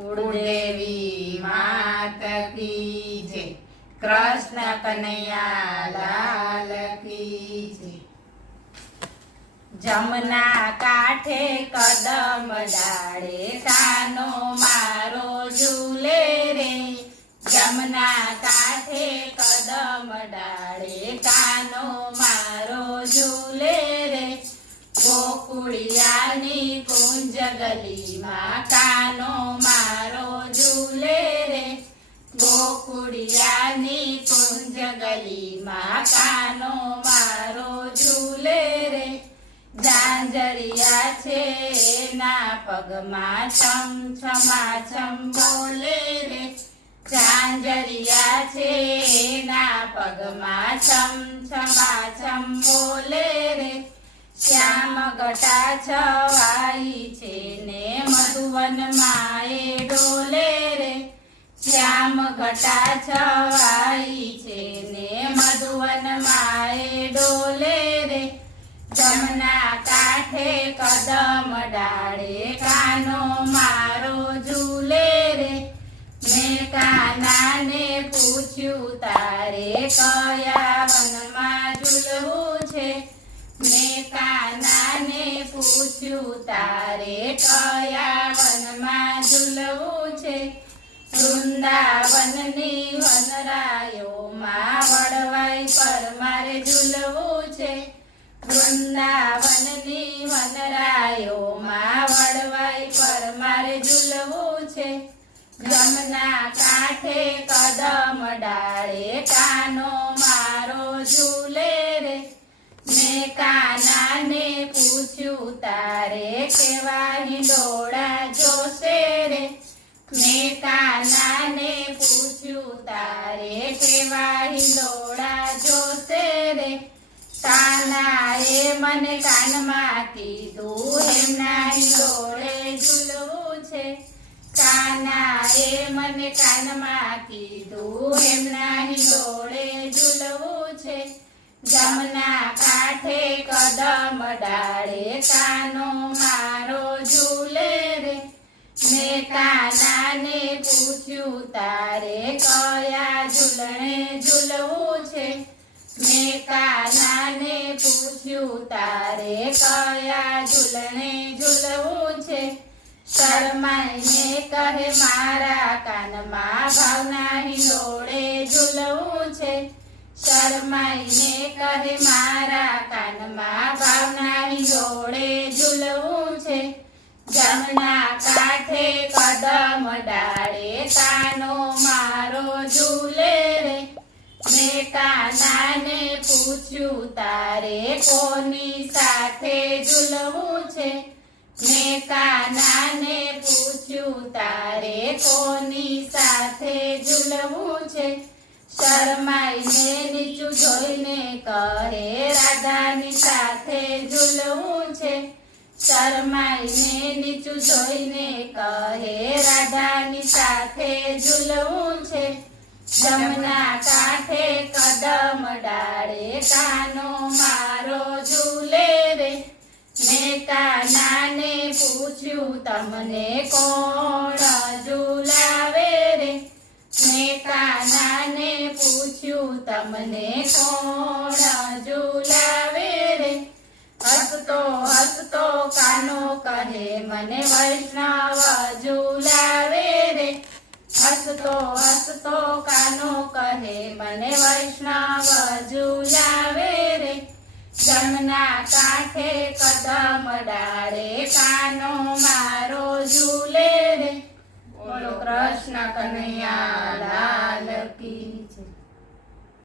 कुलदेवी मात की जय। कृष्ण कन्हैया लाल की जय। जमुना काठे कदम डाळे कानो मारो झूले रे। जमुना काठे कदम डाळे कानो मारो झूले रे। गोकुळियानी कुंज गलीમાં કાનો મારો ઝૂલે રે। ગોકુળિયાની કુંજ ગલીમાં કાનો મારો ઝૂલે રે। ઝાંઝરિયા છે એના પગમાં છમ છમાછમ બોલે રે। ઝાંઝરિયા છે એના પગમાં છમ છમાછમ બોલે રે। શ્યામ ઘટા છવાઈ છે ને મધુવન માએ ડોલે રે। શ્યામ ઘટા છવાઈ છે ને મધુવન માએ ડોલે રે। જમના કાંઠે કદમ ડાળે કાનો મારો ઝૂલે રે। મેં કાનાને પૂછ્યું તારે કયા વનમાં ઝૂલવું છે। મેં કાનાને પૂછ્યું તારે કયા વનમાં ઝૂલવું છે। વૃંદાવનની વનરાયોમાં વડવાઈ પર મારે ઝૂલવું છે। વૃંદાવનની વનરાયોમાં વડવાઈ પર મારે ઝૂલવું છે। જમના કાંઠે કદમ ડાળે કાનો મારો ઝૂલે રે। મેં કાનાને પૂછ્યું તારે કેવા હિંડોળા જોશે રે। મેં કાનાને પૂછ્યું તારે કેવા હિંડોળા જોશે રે। કાનાએ મને કાનમાં કીધું એમના હિંડોળે ઝૂલવું છે। કાનાએ મને કાનમાં કીધું એમના હિંડોળે ઝૂલવું છે। જમના કાંઠે કદમ ડાળે કાનો મારો ઝૂલે રે। મેં કાનાને પૂછ્યું તારે કયા ઝૂલણે ઝૂલવું છે। મેં કાનાને પૂછ્યું તારે કયા ઝૂલણે ઝૂલવું છે। શરમાઈને કહે મારા કાનમાં ભાવના હિંડોળે ઝૂલવું છે। શરમાઈને કહે મારા કાનમાં ભાવના હિંડોળે ઝૂલવું છે। જમના કાંઠે કદમ ડાળે કાનો મારો ઝૂલે રે। મેં કાનાને પૂછ્યું તારે કોની સાથે ઝૂલવું છે। મેં કાનાને પૂછ્યું તારે કોની સાથે ઝૂલવું છે। શરમાઈને નીચું જોઈને કહે રાધાની સાથે ઝૂલવું છે। શરમાઈને નીચું જોઈને કહે રાધાની સાથે ઝૂલવું છે। જમના કાંઠે કદમ ડાળે કાનો મારો ઝૂલે રે। મેં કાનાને પૂછ્યું તમને કોણ ઝૂલાવે રે। મેં કાનાને પૂછ્યું તમને કોણ ઝૂલાવે રે। હસતો કાનો કહે મને વૈષ્ણવ ઝૂલાવે રે। હસતો કાનો કહે મને વૈષ્ણવ ઝૂલાવે રે। જમના કાંઠે કદમ ડાળે કાનો મારો ઝૂલે રે। બોલો કૃષ્ણ કનૈયા